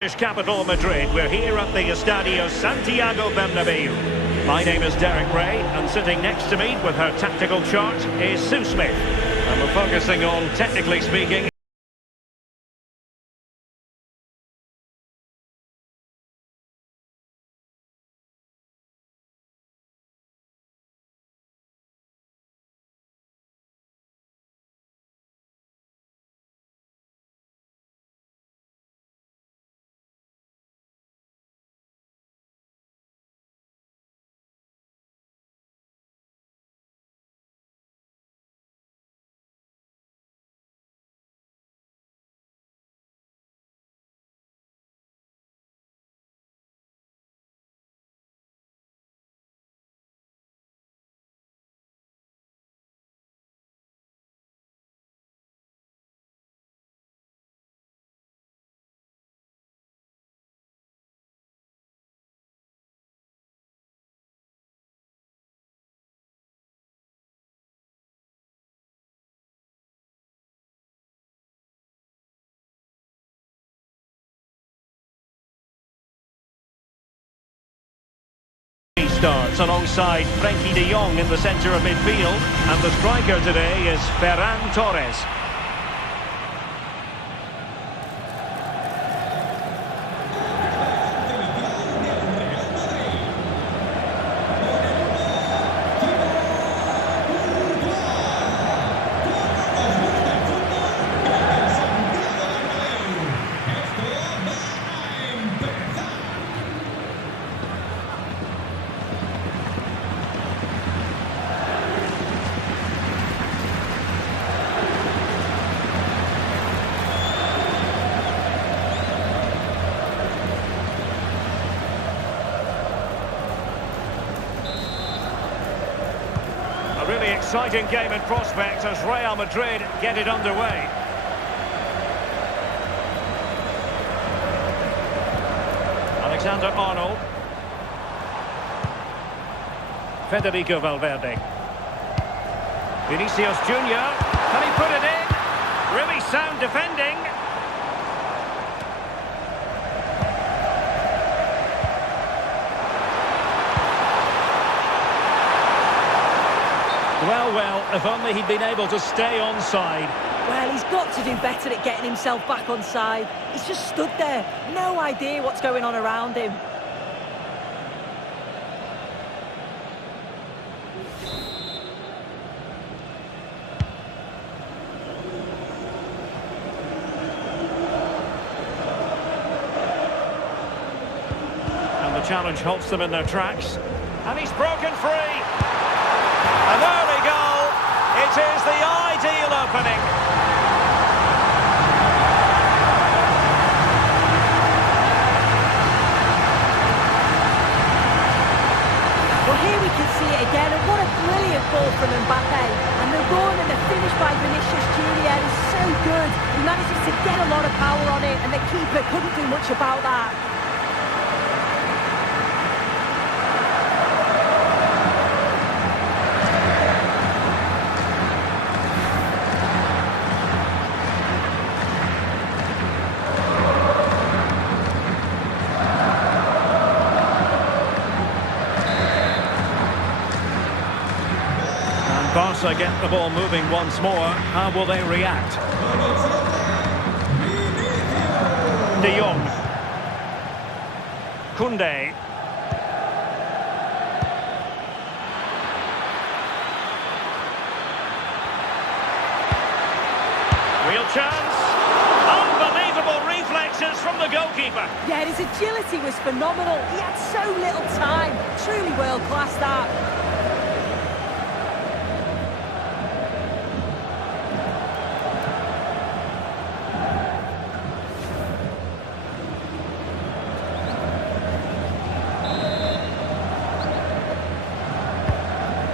Spanish capital Madrid. We're here at the Estadio Santiago Bernabeu. My name is Derek Ray, and sitting next to me with her tactical chart is Sue Smith. And we're focusing on, technically speaking, starts alongside Frankie de Jong in the centre of midfield, and the striker today is Ferran Torres. Really exciting game in prospect as Real Madrid get it underway. Alexander-Arnold. Federico Valverde. Vinicius Junior. Can he put it in? Really sound defending. Well, if only he'd been able to stay onside. Well, he's got to do better at getting himself back onside. He's just stood there, no idea what's going on around him. And the challenge halts them in their tracks. And he's broken free. And there we go. It is the ideal opening. Well, here we can see it again, and what a brilliant ball from Mbappe. And the run and the finish by Vinicius Junior is so good. He manages to get a lot of power on it, and the keeper couldn't do much about that. Barca get the ball moving once more. How will they react? De Jong. Koundé. Real chance. Unbelievable reflexes from the goalkeeper. Yeah, his agility was phenomenal. He had so little time. Truly world class that.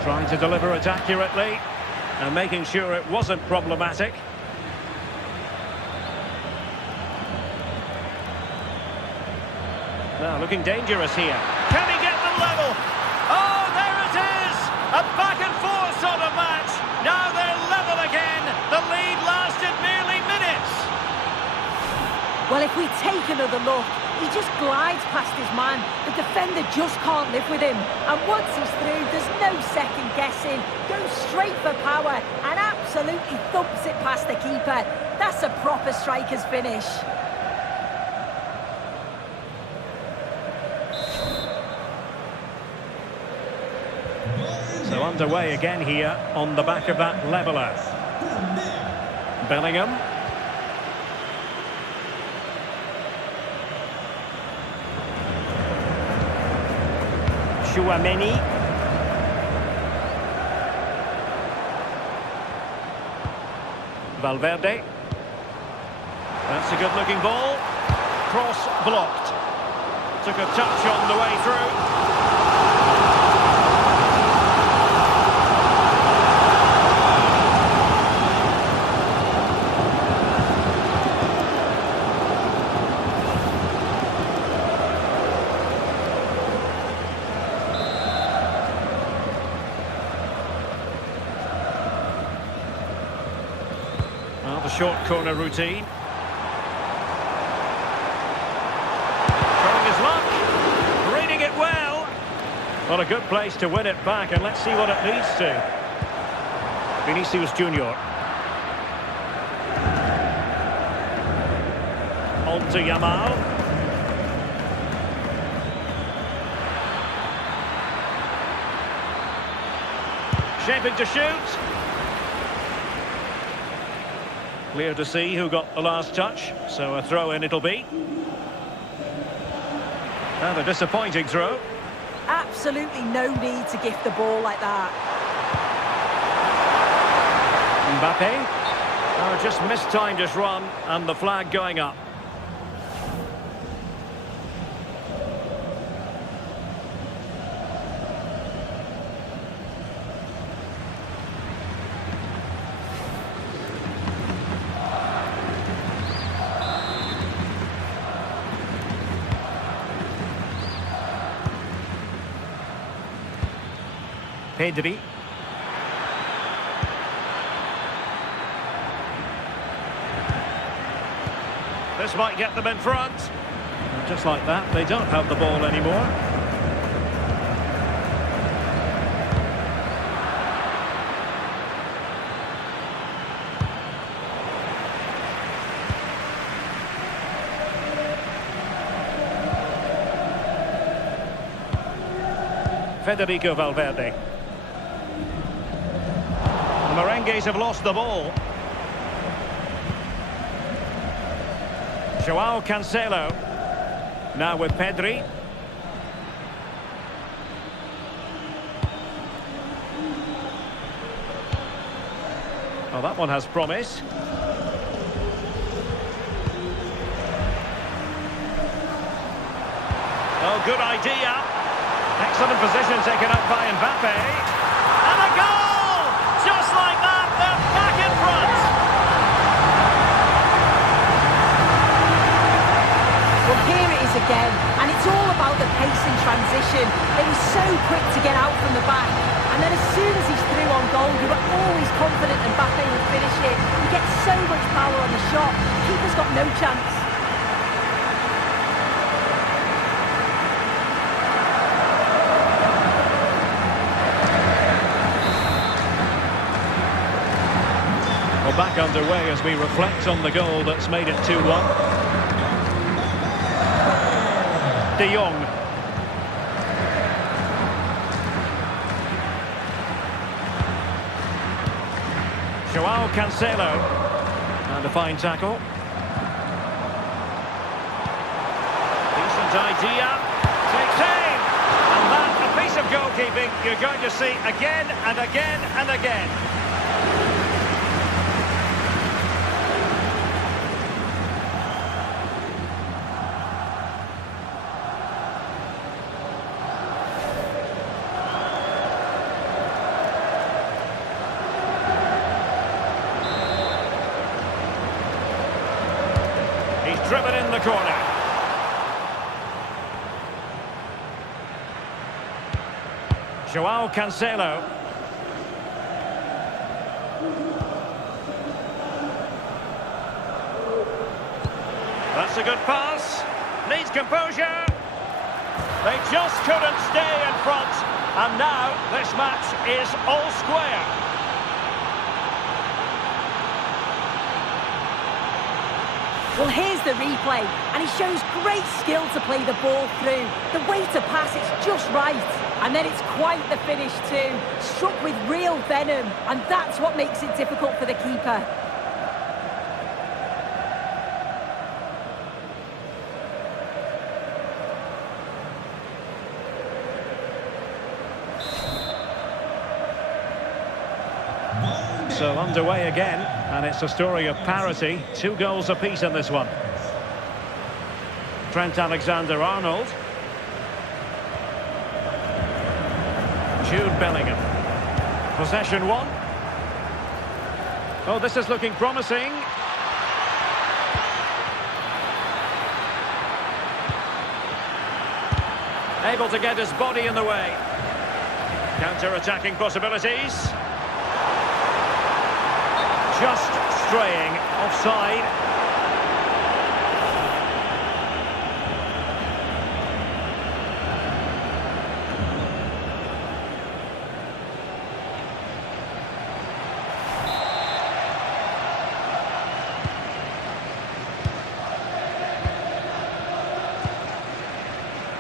Trying to deliver it accurately and making sure it wasn't problematic. Now looking dangerous here. Can he get them level? Oh, there it is! A back and forth sort of match. Now they're level again. The lead lasted merely minutes. Well, if we take another look, he just glides past his man. The defender just can't live with him. And once he's through, there's no second guessing. Goes straight for power and absolutely thumps it past the keeper. That's a proper striker's finish. So underway again here on the back of that leveller. Bellingham. Chouameni. Valverde. That's a good-looking ball. Cross blocked. Took a touch on the way through. Well, the short corner routine. Showing his luck. Reading it well. Well, a good place to win it back, and let's see what it leads to. Vinicius Junior. On to Yamal. Shaping to shoot. Clear to see who got the last touch, so a throw-in it'll be. And a disappointing throw. Absolutely no need to gift the ball like that. Mbappe. Oh, just mistimed his run, and the flag going up. Pedri. This might get them in front. And just like that, they don't have the ball anymore. Federico Valverde. The Merengues have lost the ball. João Cancelo. Now with Pedri. Oh, that one has promise. Oh, good idea. Excellent position taken up by Mbappe. And a goal! Just like that, they're back in front. Well, here it is again, and it's all about the pace and transition. They were so quick to get out from the back, and then as soon as he's through on goal, you were always confident Mbappe would finish it. He gets so much power on the shot, keeper's got no chance. Back underway as we reflect on the goal that's made it 2-1. De Jong. João Cancelo. And a fine tackle. Decent idea. Takes aim. And that, a piece of goalkeeping you're going to see again and again and again. Driven in the corner. João Cancelo. That's a good pass. Needs composure. They just couldn't stay in front. And now this match is all square. Well, here's the replay, and he shows great skill to play the ball through. The way to pass, it's just right. And then it's quite the finish too. Struck with real venom, and that's what makes it difficult for the keeper. So underway again, and it's a story of parity. 2 goals apiece in this one. Trent Alexander-Arnold. Jude Bellingham. Possession 1. Oh, this is looking promising. Able to get his body in the way. Counter-attacking possibilities. Just straying offside.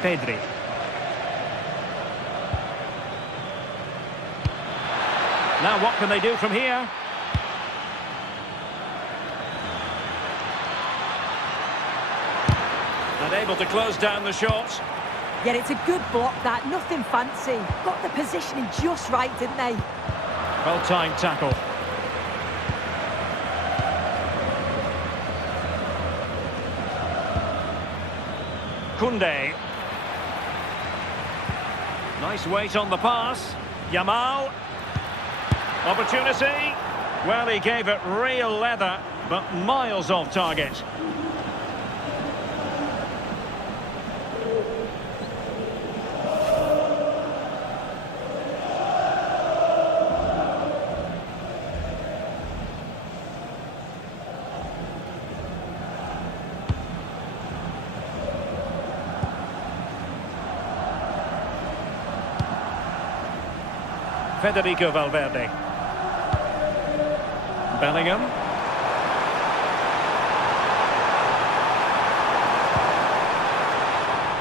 Pedri. Now what can they do from here? And able to close down the shot. Yeah, it's a good block that, nothing fancy. Got the positioning just right, didn't they? Well-timed tackle. Koundé. Nice weight on the pass. Yamal. Opportunity. Well, he gave it real leather, but miles off target. Federico Valverde. Bellingham.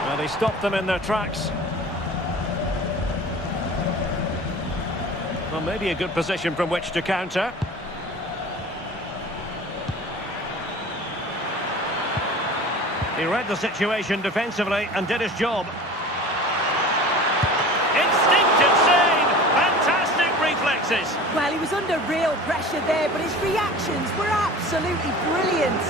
Well, he stopped them in their tracks. Well, maybe a good position from which to counter. He read the situation defensively and did his job. Instinctive save! Fantastic reflexes! Well, he was under real pressure there, but his reactions were absolutely brilliant.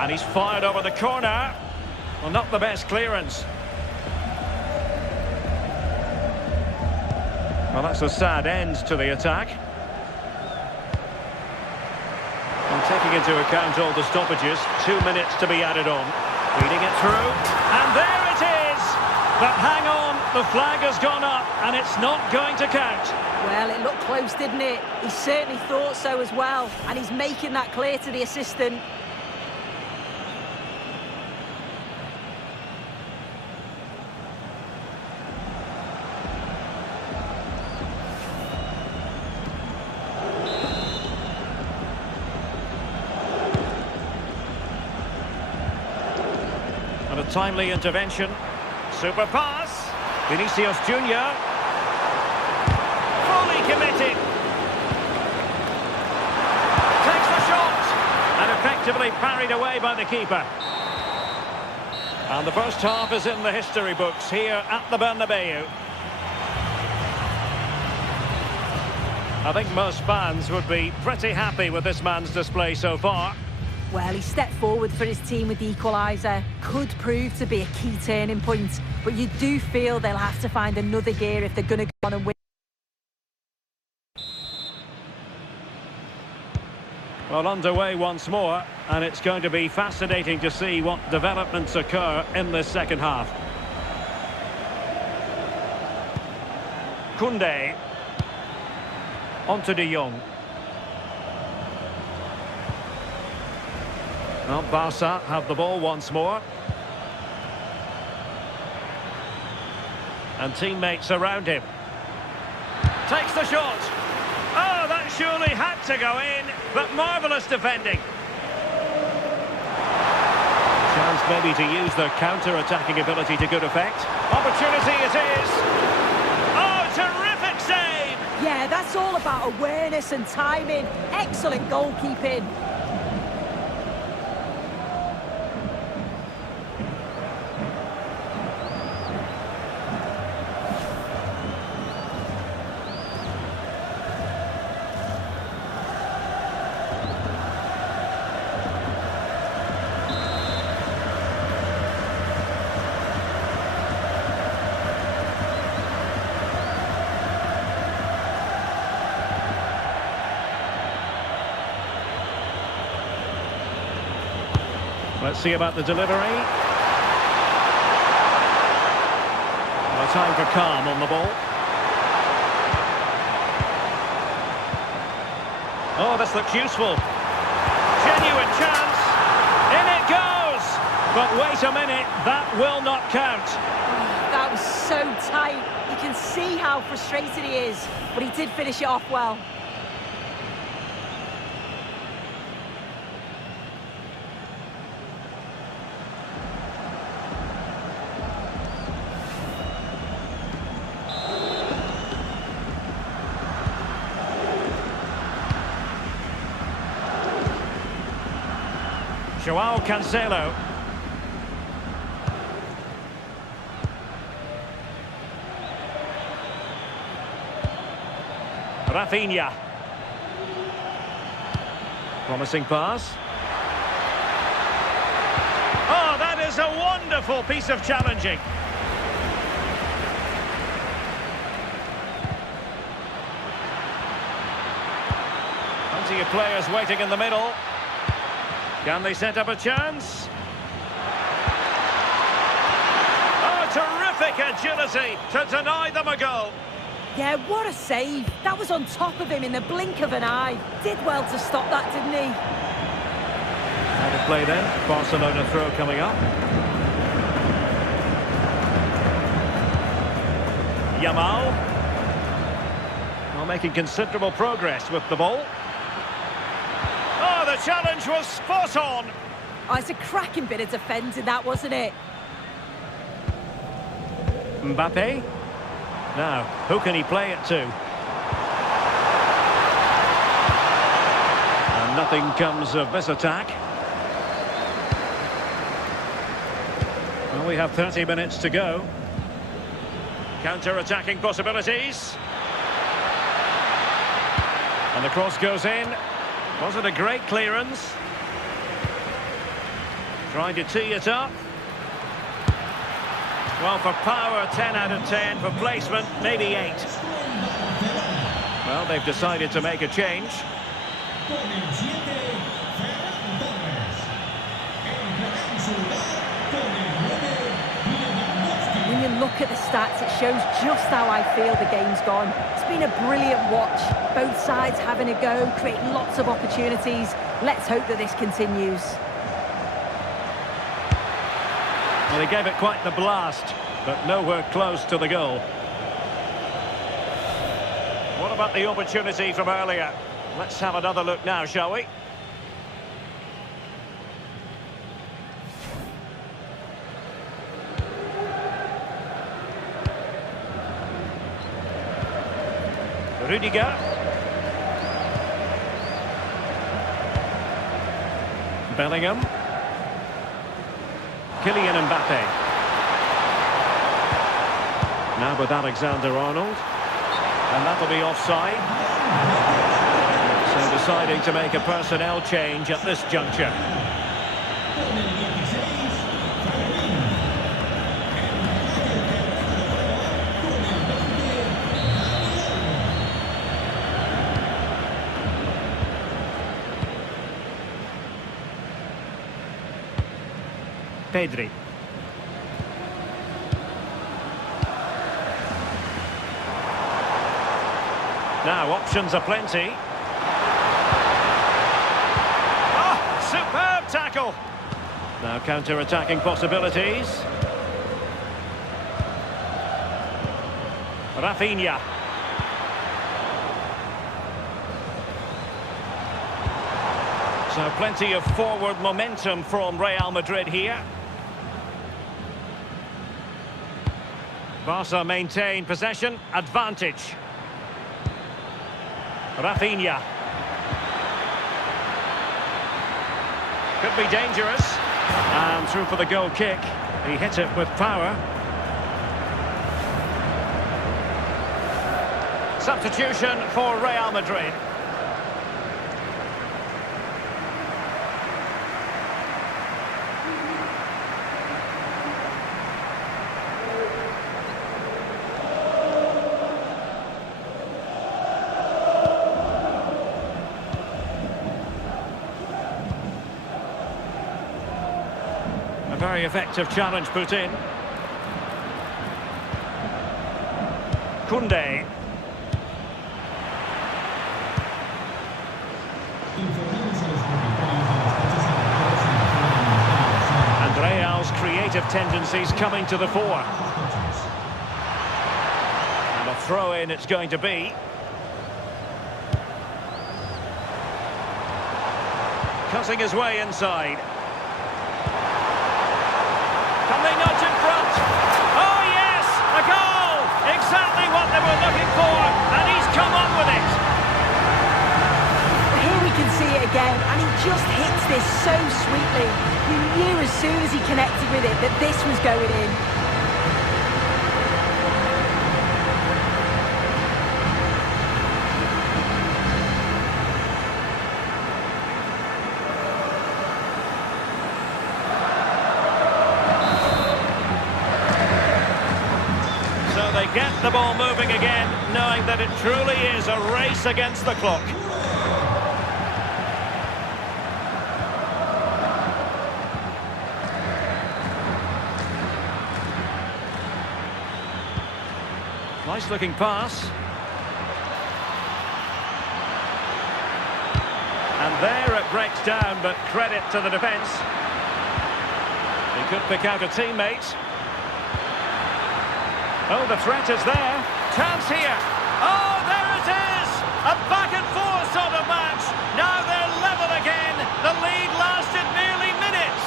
And he's fired over the corner. Well, not the best clearance. Well, that's a sad end to the attack. And taking into account all the stoppages, 2 minutes to be added on. Feeding it through, and there it is! But hang on, the flag has gone up, and it's not going to count. Well, it looked close, didn't it? He certainly thought so as well, and he's making that clear to the assistant. And a timely intervention. Super pass. Vinicius Junior. Fully committed. Takes the shot. And effectively parried away by the keeper. And the first half is in the history books here at the Bernabeu. I think most fans would be pretty happy with this man's display so far. Well, he stepped forward for his team with the equaliser. Could prove to be a key turning point. But you do feel they'll have to find another gear if they're going to go on and win. Well, underway once more, and it's going to be fascinating to see what developments occur in this second half. Koundé. On to De Jong. Well, Barca have the ball once more. And teammates around him. Takes the shot. Oh, that surely had to go in, but marvellous defending. Chance maybe to use their counter-attacking ability to good effect. Opportunity it is. Oh, terrific save! Yeah, that's all about awareness and timing. Excellent goalkeeping. Let's see about the delivery. Well, time for calm on the ball. Oh, this looks useful. Genuine chance. In it goes. But wait a minute, that will not count. That was so tight. You can see how frustrated he is, but he did finish it off well. Joao Cancelo. Rafinha. Promising pass. Oh, that is a wonderful piece of challenging. Plenty of players waiting in the middle. Can they set up a chance? Oh, terrific agility to deny them a goal. Yeah, what a save. That was on top of him in the blink of an eye. Did well to stop that, didn't he? Out of play then. Barcelona throw coming up. Yamal. Well, making considerable progress with the ball. Oh, the challenge was spot on. Oh, it's a cracking bit of defending, that, wasn't it? Mbappe. Now, who can he play it to? And nothing comes of this attack. Well, we have 30 minutes to go. Counter-attacking possibilities. And the cross goes in. Wasn't a great clearance. Trying to tee it up. Well, for power, 10 out of 10. For placement, maybe 8. Well, they've decided to make a change. When you look at the stats, it shows just how I feel the game's gone. It's been a brilliant watch. Both sides having a go, creating lots of opportunities. Let's hope that this continues. Well, they gave it quite the blast, but nowhere close to the goal. What about the opportunity from earlier? Let's have another look now, shall we? Rudiger. Bellingham. Kylian Mbappe. Now with Alexander-Arnold. And that'll be offside. So deciding to make a personnel change at this juncture. Pedri. Now options are plenty. Oh, superb tackle. Now counter-attacking possibilities. Rafinha. So plenty of forward momentum from Real Madrid here. Barca maintain possession, advantage. Rafinha. Could be dangerous. And through for the goal kick. He hit it with power. Substitution for Real Madrid. A very effective challenge put in. Koundé. And Real's creative tendencies coming to the fore. And a throw-in it's going to be. Cutting his way inside. Can they nudge in front? Oh yes! A goal! Exactly what they were looking for, and he's come up with it. Here we can see it again, and he just hits this so sweetly. You knew as soon as he connected with it that this was going in. So they get the ball moving again, knowing that it truly is a race against the clock. Nice looking pass. And there it breaks down, but credit to the defence. He could pick out a teammate. Oh, the threat is there. Chance here. Oh, there it is! A back and forth sort of match. Now they're level again. The lead lasted merely minutes.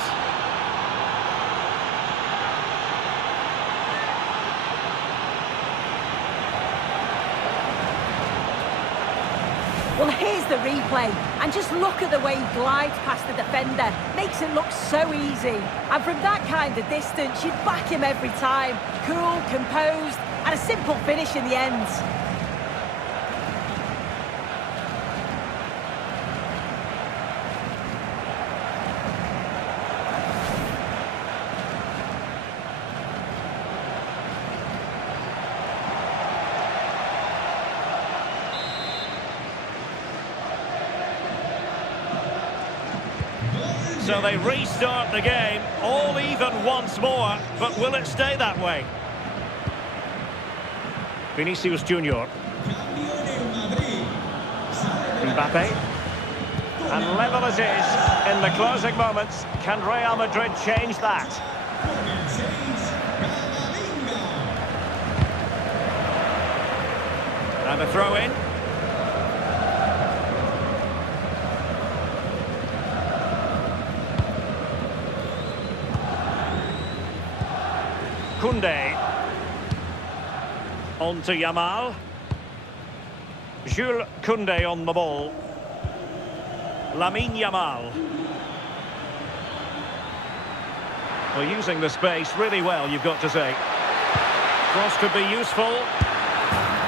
Well, here's the replay, and just look at the way he glides past the defender. Makes it look so easy. And from that kind of distance, you'd back him every time. Cool, composed, and a simple finish in the end. So they restart the game, all even once more, but will it stay that way? Vinicius Junior. Mbappe. And level as is in the closing moments. Can Real Madrid change that? And a throw-in. Koundé. On to Yamal. Jules Koundé on the ball. Yamal. Well, using the space really well, you've got to say. Cross could be useful.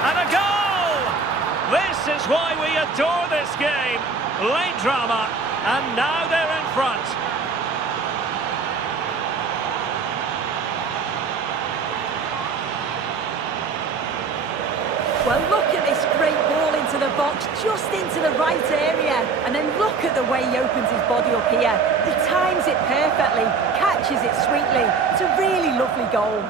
And a goal! This is why we adore this game. Late drama, and now they're in front. Well, look at this great ball into into the box, just into the right area. And then look at the way he opens his body up here. He times it perfectly, catches it sweetly. It's a really lovely goal.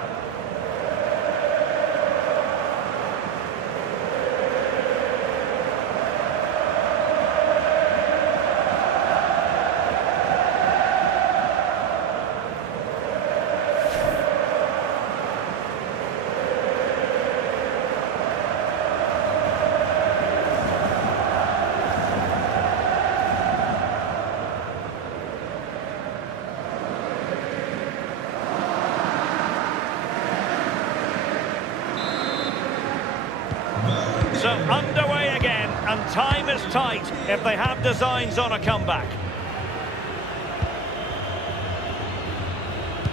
So underway again, and time is tight if they have designs on a comeback.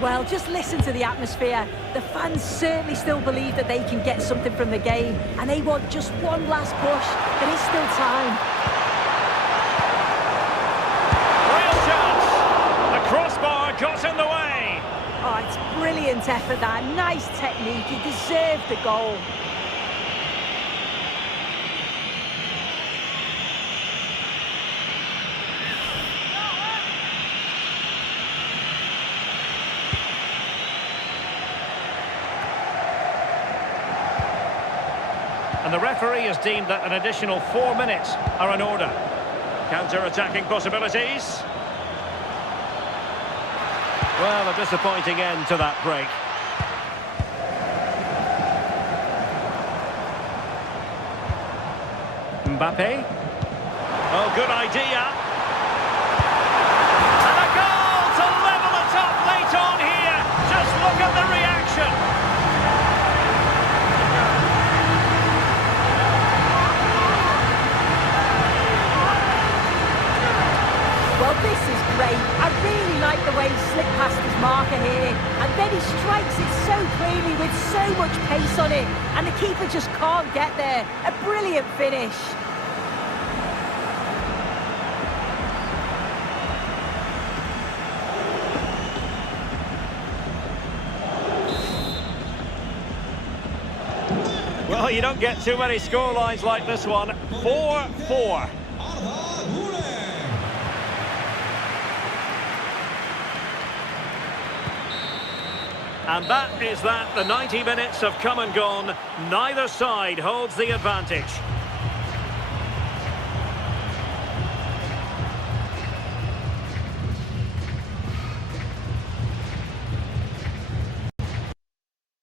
Well, just listen to the atmosphere. The fans certainly still believe that they can get something from the game, and they want just one last push. There is still time. Real chance! The crossbar got in the way! Oh, it's brilliant effort, that. Nice technique. He deserved the goal. And the referee has deemed that an additional 4 minutes are in order. Counter-attacking possibilities. Well, a disappointing end to that break. Mbappe. Oh, good idea. And a goal to level it up late on here. Just look at the reaction. Well, this is great. I really like the way he slipped past his marker here. And then he strikes it so cleanly with so much pace on it. And the keeper just can't get there. A brilliant finish. Well, you don't get too many scorelines like this one. 4-4. And that is that. The 90 minutes have come and gone. Neither side holds the advantage.